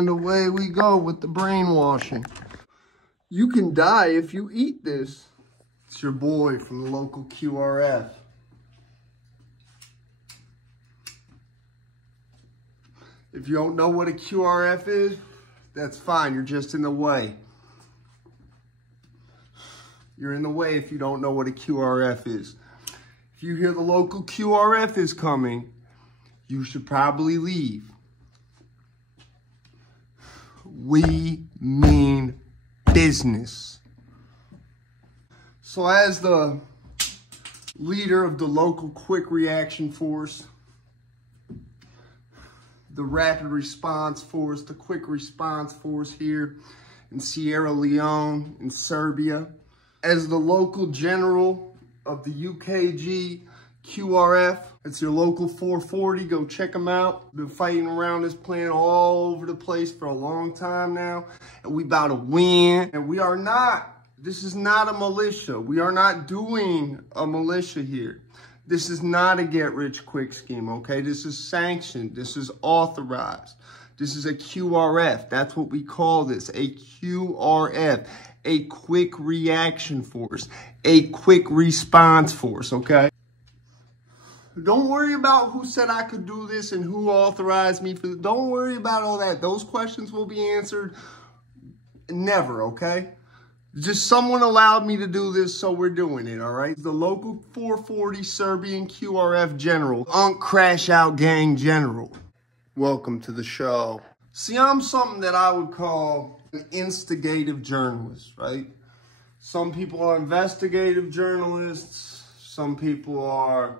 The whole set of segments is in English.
And away we go with the brainwashing. You can die if you eat this. It's your boy from the local QRF. If you don't know what a QRF is, that's fine. You're just in the way. You're in the way if you don't know what a QRF is. If you hear the local QRF is coming, you should probably leave. We mean business. So as the leader of the local quick reaction force, the rapid response force, the quick response force here in Sierra Leone, in Serbia, as the local general of the UKG QRF, it's your local 440, go check them out. Been fighting around this plan all over the place for a long time now, and we about to win. And we are not, this is not a militia. We are not doing a militia here. This is not a get-rich-quick scheme, okay? This is sanctioned. This is authorized. This is a QRF. That's what we call this, a QRF, a quick reaction force, a quick response force, okay? Don't worry about who said I could do this and who authorized me for this. Don't worry about all that. Those questions will be answered never, okay? Just someone allowed me to do this, so we're doing it, all right? The local 440 Serbian QRF general, Crash Out Gang general. Welcome to the show. See, I'm something that I would call an instigative journalist, right? Some people are investigative journalists. Some people are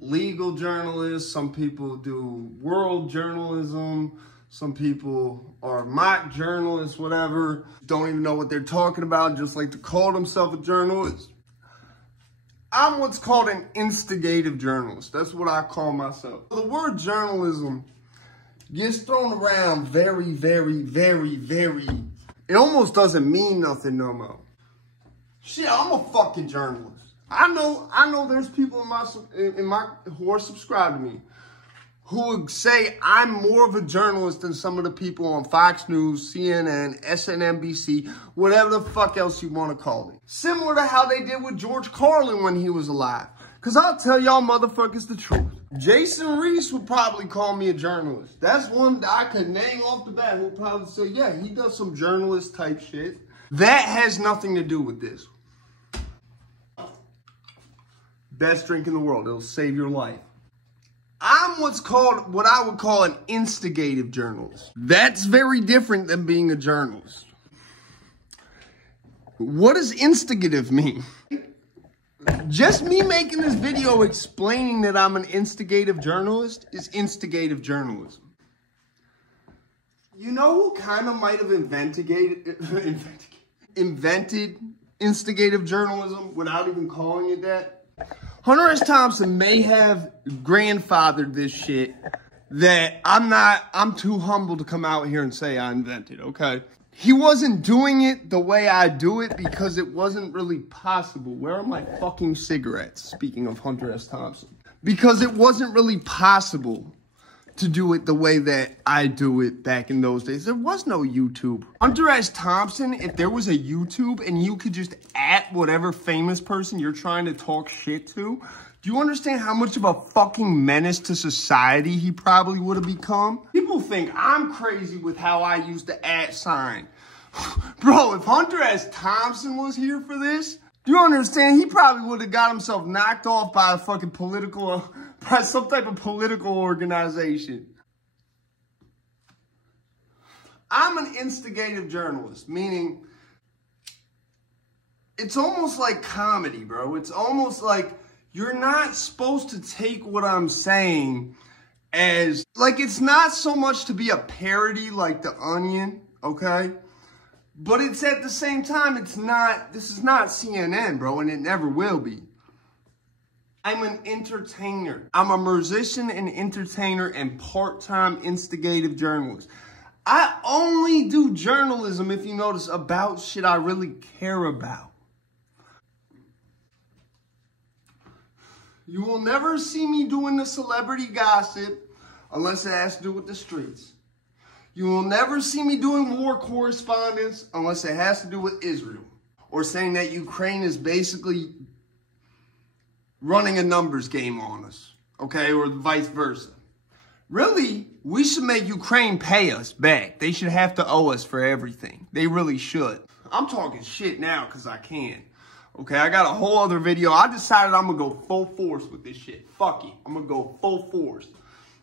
legal journalists. Some people do world journalism. Some people are mock journalists, whatever. Don't even know what they're talking about, just like to call themselves a journalist. I'm what's called an instigative journalist. That's what I call myself. The word journalism gets thrown around very, very, very, very. It almost doesn't mean nothing no more. Shit, I'm a fucking journalist. I know there's people in my who are subscribed to me who would say I'm more of a journalist than some of the people on Fox News, CNN, SNBC, whatever the fuck else you want to call it. Similar to how they did with George Carlin when he was alive. Because I'll tell y'all motherfuckers the truth. Jason Reese would probably call me a journalist. That's one that I could name off the bat who would probably say, yeah, he does some journalist type shit. That has nothing to do with this. Best drink in the world. It'll save your life. I'm what I would call an instigative journalist. That's very different than being a journalist. What does instigative mean? Just me making this video explaining that I'm an instigative journalist is instigative journalism. You know who kind of might have invented instigative journalism without even calling it that? Hunter S. Thompson may have grandfathered this shit that I'm too humble to come out here and say I invented, okay? He wasn't doing it the way I do it because it wasn't really possible. Where are my fucking cigarettes? Speaking of Hunter S. Thompson. Because it wasn't really possible to do it the way that I do it back in those days. There was no YouTube. Hunter S. Thompson, if there was a YouTube and you could just at whatever famous person you're trying to talk shit to, do you understand how much of a fucking menace to society he probably would have become? People think I'm crazy with how I use the @ sign. Bro, if Hunter S. Thompson was here for this, do you understand? He probably would have got himself knocked off by a fucking by some type of political organization. I'm an instigative journalist, meaning it's almost like comedy, bro. It's almost like you're not supposed to take what I'm saying as, like, it's not so much to be a parody like The Onion, okay? But it's at the same time, this is not CNN, bro, and it never will be. I'm an entertainer. I'm a musician and entertainer and part-time instigative journalist. I only do journalism, if you notice, about shit I really care about. You will never see me doing the celebrity gossip unless it has to do with the streets. You will never see me doing war correspondence unless it has to do with Israel or saying that Ukraine is basically running a numbers game on us, okay, or vice versa. Really, we should make Ukraine pay us back. They should have to owe us for everything. They really should. I'm talking shit now because I can. Okay, I got a whole other video. I decided I'm going to go full force with this shit. Fuck it. I'm going to go full force.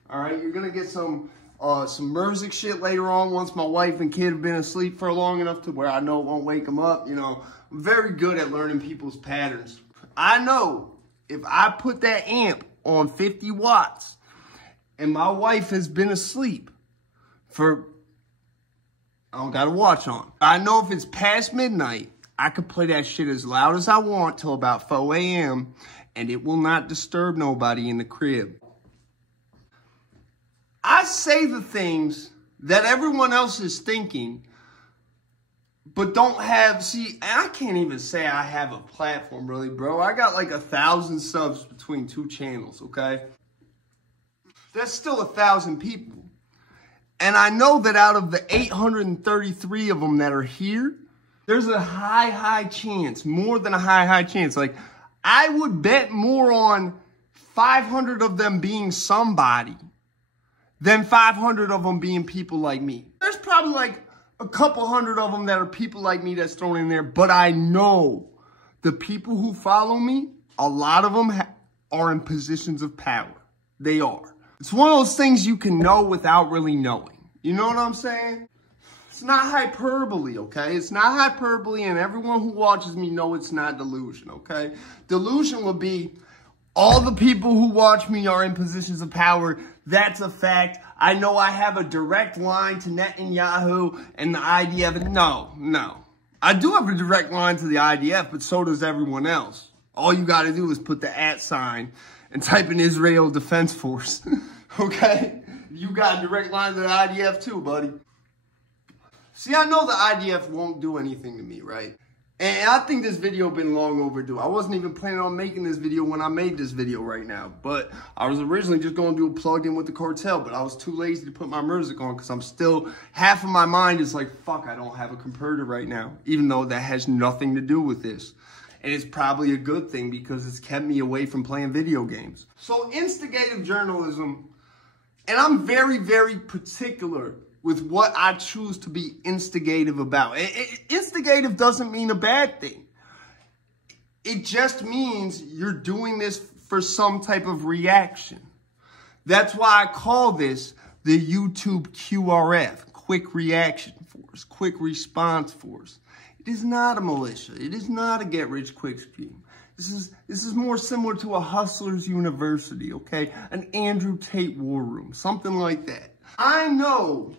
All right, you're going to get some Merzik shit later on once my wife and kid have been asleep for long enough to where I know it won't wake them up. You know, I'm very good at learning people's patterns. I know if I put that amp on 50 watts and my wife has been asleep for, I don't got a watch on. I know if it's past midnight, I could play that shit as loud as I want till about 4 a.m. and it will not disturb nobody in the crib. I say the things that everyone else is thinking, but don't have, see, I can't even say I have a platform really, bro. I got like 1,000 subs between 2 channels, okay? That's still 1,000 people. And I know that out of the 833 of them that are here, there's a high chance, more than a high chance. Like, I would bet more on 500 of them being somebody than 500 of them being people like me. There's probably like a couple hundred of them that are people like me that's thrown in there, but I know the people who follow me, a lot of them are in positions of power. They are. It's one of those things you can know without really knowing. You know what I'm saying? It's not hyperbole, okay? It's not hyperbole, and everyone who watches me know it's not delusion, okay? Delusion would be all the people who watch me are in positions of power. That's a fact. I know I have a direct line to Netanyahu and the IDF. No. I do have a direct line to the IDF, but so does everyone else. All you got to do is put the @ sign and type in Israel Defense Force, okay? You got a direct line to the IDF too, buddy. See, I know the IDF won't do anything to me, right? And I think this video been long overdue. I wasn't even planning on making this video when I made this video right now. But I was originally just going to do a plugged in with the cartel, but I was too lazy to put my Merzik on because I'm still, half of my mind is like, fuck, I don't have a converter right now. Even though that has nothing to do with this. And it's probably a good thing because it's kept me away from playing video games. So instigative journalism, and I'm very, very particular with what I choose to be instigative about. Instigative doesn't mean a bad thing. It just means you're doing this for some type of reaction. That's why I call this the YouTube QRF, Quick Reaction Force, Quick Response Force. It is not a militia. It is not a get-rich-quick scheme. This is more similar to a hustler's university, okay? An Andrew Tate war room, something like that. I know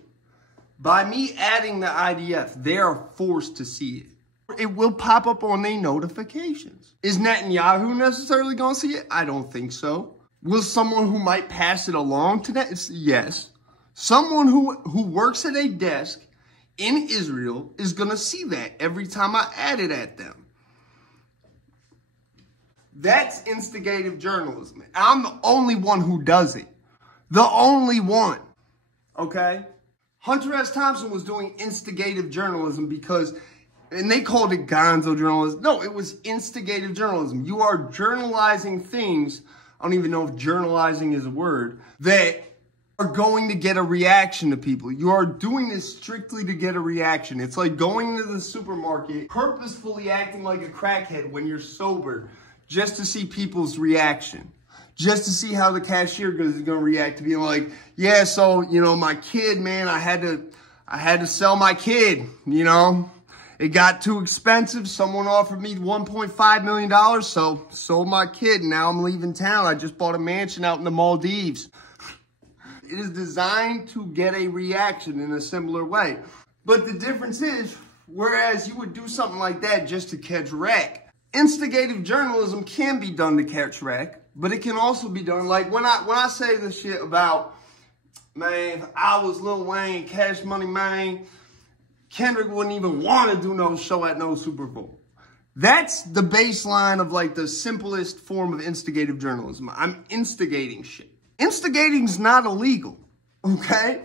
by me adding the IDF, they are forced to see it. It will pop up on their notifications. Is Netanyahu necessarily going to see it? I don't think so. Will someone who might pass it along to that? Yes. Someone who works at a desk in Israel is going to see that every time I add it at them. That's instigative journalism. I'm the only one who does it. The only one. Okay? Hunter S. Thompson was doing instigative journalism because, and they called it gonzo journalism. No, it was instigative journalism. You are journalizing things, I don't even know if journalizing is a word, that are going to get a reaction to people. You are doing this strictly to get a reaction. It's like going to the supermarket, purposefully acting like a crackhead when you're sober, just to see people's reaction. Just to see how the cashier is going to react to being like, yeah, so, you know, my kid, man, I had to sell my kid, you know. It got too expensive. Someone offered me $1.5 million, so sold my kid. Now I'm leaving town. I just bought a mansion out in the Maldives. It is designed to get a reaction in a similar way. But the difference is, whereas you would do something like that just to catch wreck, instigative journalism can be done to catch wreck. But it can also be done, like when I say this shit about, man, if I was Lil Wayne, Cash Money, man, Kendrick wouldn't even want to do no show at no Super Bowl. That's the baseline of like the simplest form of instigative journalism. I'm instigating shit. Instigating's not illegal, okay?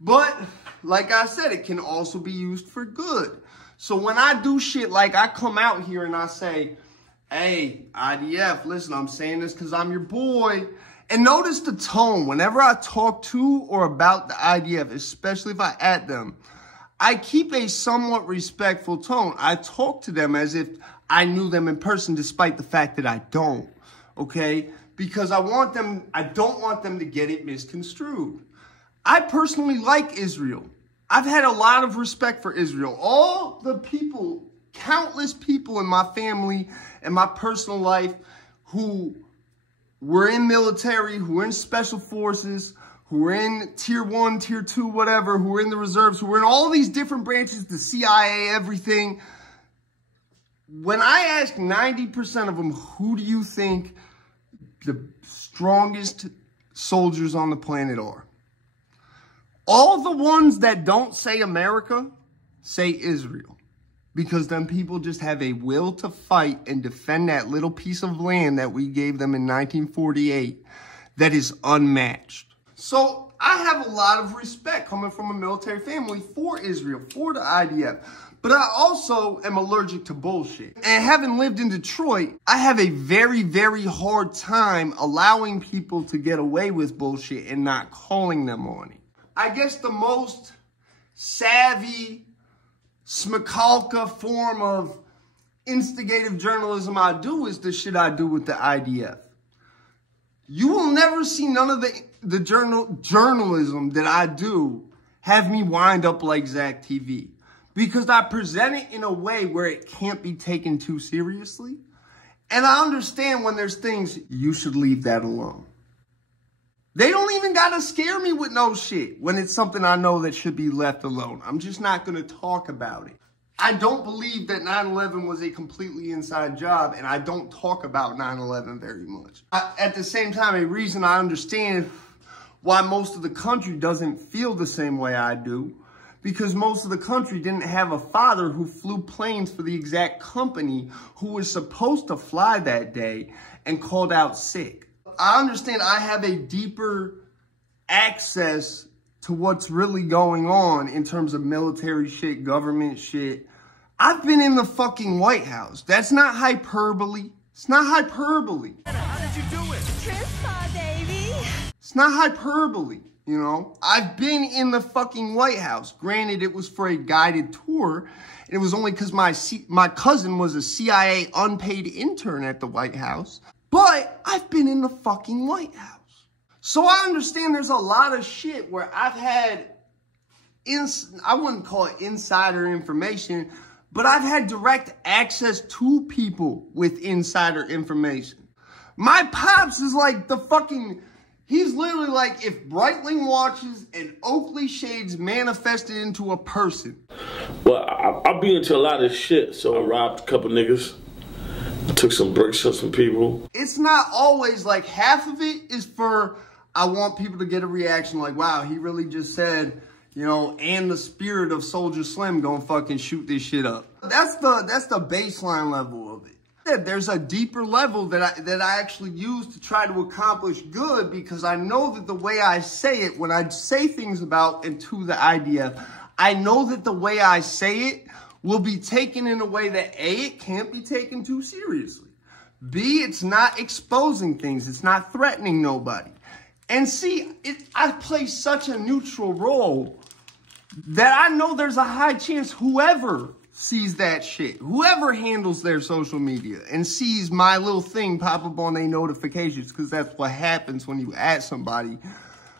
But like I said, it can also be used for good. So when I do shit like I come out here and I say, hey, IDF, listen, I'm saying this because I'm your boy. And notice the tone. Whenever I talk to or about the IDF, especially if I at them, I keep a somewhat respectful tone. I talk to them as if I knew them in person, despite the fact that I don't, okay? Because I don't want them to get it misconstrued. I personally like Israel. I've had a lot of respect for Israel. All the people, countless people in my family and my personal life who were in military, who were in special forces, who were in tier 1, tier 2, whatever, who were in the reserves, who were in all these different branches, the CIA, everything. When I ask 90% of them, who do you think the strongest soldiers on the planet are? All the ones that don't say America say Israel, because them people just have a will to fight and defend that little piece of land that we gave them in 1948 that is unmatched. So I have a lot of respect coming from a military family for Israel, for the IDF. But I also am allergic to bullshit. And having lived in Detroit, I have a very, very hard time allowing people to get away with bullshit and not calling them on it. I guess the most savvy, smakalka form of instigative journalism I do is the shit I do with the IDF. You will never see none of the journalism that I do have me wind up like Zach TV. Because I present it in a way where it can't be taken too seriously. And I understand when there's things, you should leave that alone. They don't even gotta scare me with no shit when it's something I know that should be left alone. I'm just not gonna talk about it. I don't believe that 9/11 was a completely inside job, and I don't talk about 9/11 very much. At the same time, a reason I understand why most of the country doesn't feel the same way I do, because most of the country didn't have a father who flew planes for the exact company who was supposed to fly that day and called out sick. I understand I have a deeper access to what's really going on in terms of military shit, government shit. I've been in the fucking White House. That's not hyperbole. It's not hyperbole. How did you do it? Trispa, baby. It's not hyperbole, you know? I've been in the fucking White House. Granted, it was for a guided tour. And it was only because my cousin was a CIA unpaid intern at the White House. But I've been in the fucking White House. So I understand there's a lot of shit where I've had, I wouldn't call it insider information, but I've had direct access to people with insider information. My pops is like the fucking, he's literally like if Breitling watches and Oakley shades manifested into a person. Well, I'll be into a lot of shit, so I robbed a couple niggas. Took some bricks from some people. It's not always like half of it is for, I want people to get a reaction like, wow, he really just said, you know, and the spirit of Soldier Slim gonna fucking shoot this shit up. That's the baseline level of it. There's a deeper level that I actually use to try to accomplish good, because I know that the way I say it, when I say things about and to the IDF, I know that the way I say it will be taken in a way that A, it can't be taken too seriously. B, it's not exposing things. It's not threatening nobody. And C, I play such a neutral role that I know there's a high chance whoever sees that shit, whoever handles their social media and sees my little thing pop up on their notifications, because that's what happens when you add somebody,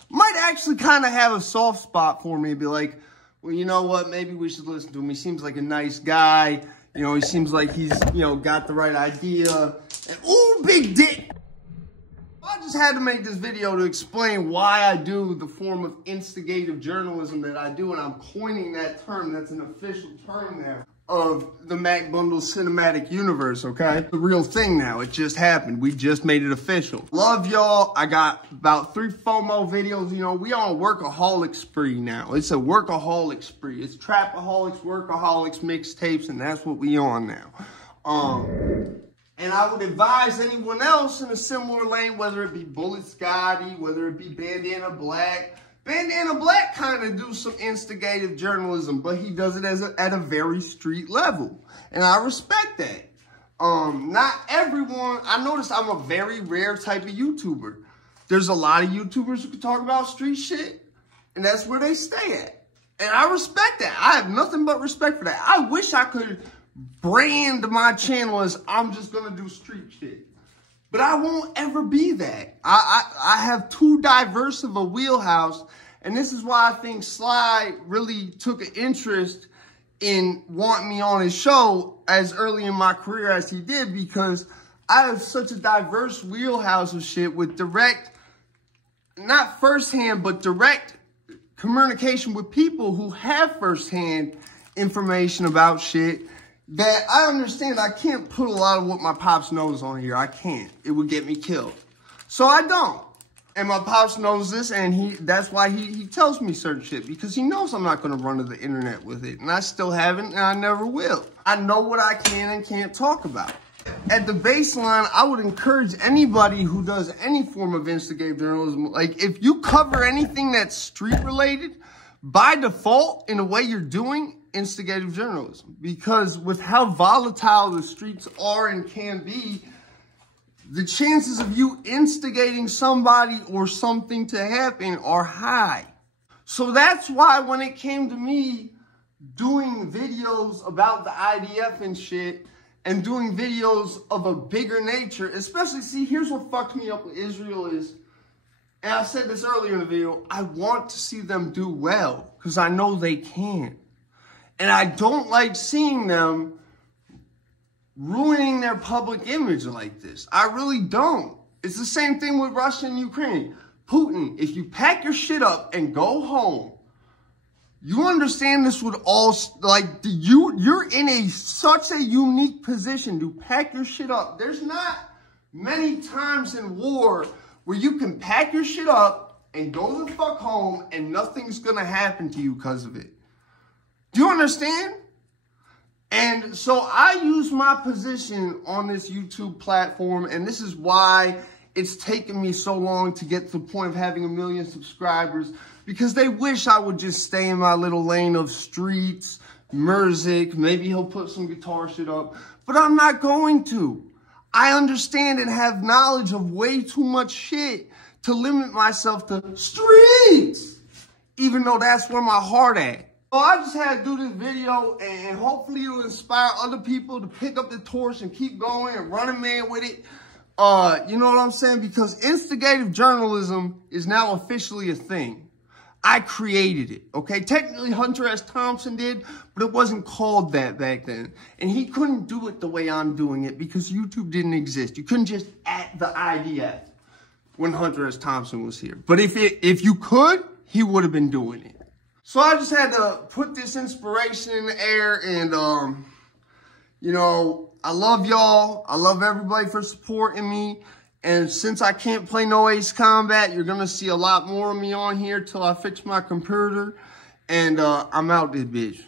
might actually kind of have a soft spot for me and be like, well, you know what, maybe we should listen to him. He seems like a nice guy. You know, he seems like he's, you know, got the right idea. And, ooh, big dick. I just had to make this video to explain why I do the form of instigative journalism that I do, and I'm coining that term. That's an official term there of the Mac Bundle cinematic universe, okay? The real thing now. It just happened. We just made it official. Love y'all. I got about 3-4 more videos. You know, we on a workaholic spree now. It's a workaholic spree. It's trapaholics, workaholics, mixtapes, and that's what we on now. And I would advise anyone else in a similar lane, whether it be Bullet Scotty, whether it be Bandana Black, Bandana Black kind of do some instigative journalism, but he does it at a very street level. And I respect that. Not everyone, I noticed I'm a very rare type of YouTuber. There's a lot of YouTubers who can talk about street shit, and that's where they stay at. And I respect that. I have nothing but respect for that. I wish I could brand my channel as I'm just gonna do street shit. But I won't ever be that. I have too diverse of a wheelhouse, and this is why I think Sly really took an interest in wanting me on his show as early in my career as he did, because I have such a diverse wheelhouse of shit with direct, not firsthand, but direct communication with people who have firsthand information about shit that I understand I can't put a lot of what my pops knows on here. I can't. It would get me killed. So I don't. And my pops knows this, and that's why he tells me certain shit, because he knows I'm not going to run to the internet with it. And I still haven't, and I never will. I know what I can and can't talk about. At the baseline, I would encourage anybody who does any form of instigative journalism, like if you cover anything that's street related, by default, in the way you're doing, instigative journalism. Because with how volatile the streets are and can be, the chances of you instigating somebody or something to happen are high. So that's why when it came to me doing videos about the IDF and shit, and doing videos of a bigger nature, especially, see, here's what fucked me up with Israel is, and I said this earlier in the video, I want to see them do well, because I know they can. And I don't like seeing them ruining their public image like this. I really don't. It's the same thing with Russia and Ukraine. Putin, if you pack your shit up and go home, you understand this would all, like, you're in such a unique position to pack your shit up. There's not many times in war where you can pack your shit up and go the fuck home and nothing's gonna happen to you because of it. Do you understand? And so I use my position on this YouTube platform, and this is why it's taken me so long to get to the point of having 1 million subscribers, because they wish I would just stay in my little lane of streets, music, maybe he'll put some guitar shit up, but I'm not going to. I understand and have knowledge of way too much shit to limit myself to streets, even though that's where my heart at. So I just had to do this video, and hopefully it'll inspire other people to pick up the torch and keep going and running man with it. You know what I'm saying? Because instigative journalism is now officially a thing. I created it, okay? Technically, Hunter S. Thompson did, but it wasn't called that back then. And he couldn't do it the way I'm doing it because YouTube didn't exist. You couldn't just at the IDF when Hunter S. Thompson was here. But if you could, he would have been doing it. So I just had to put this inspiration in the air, and, you know, I love y'all. I love everybody for supporting me. And since I can't play no Ace Combat, you're going to see a lot more of me on here till I fix my computer. And I'm out this bitch.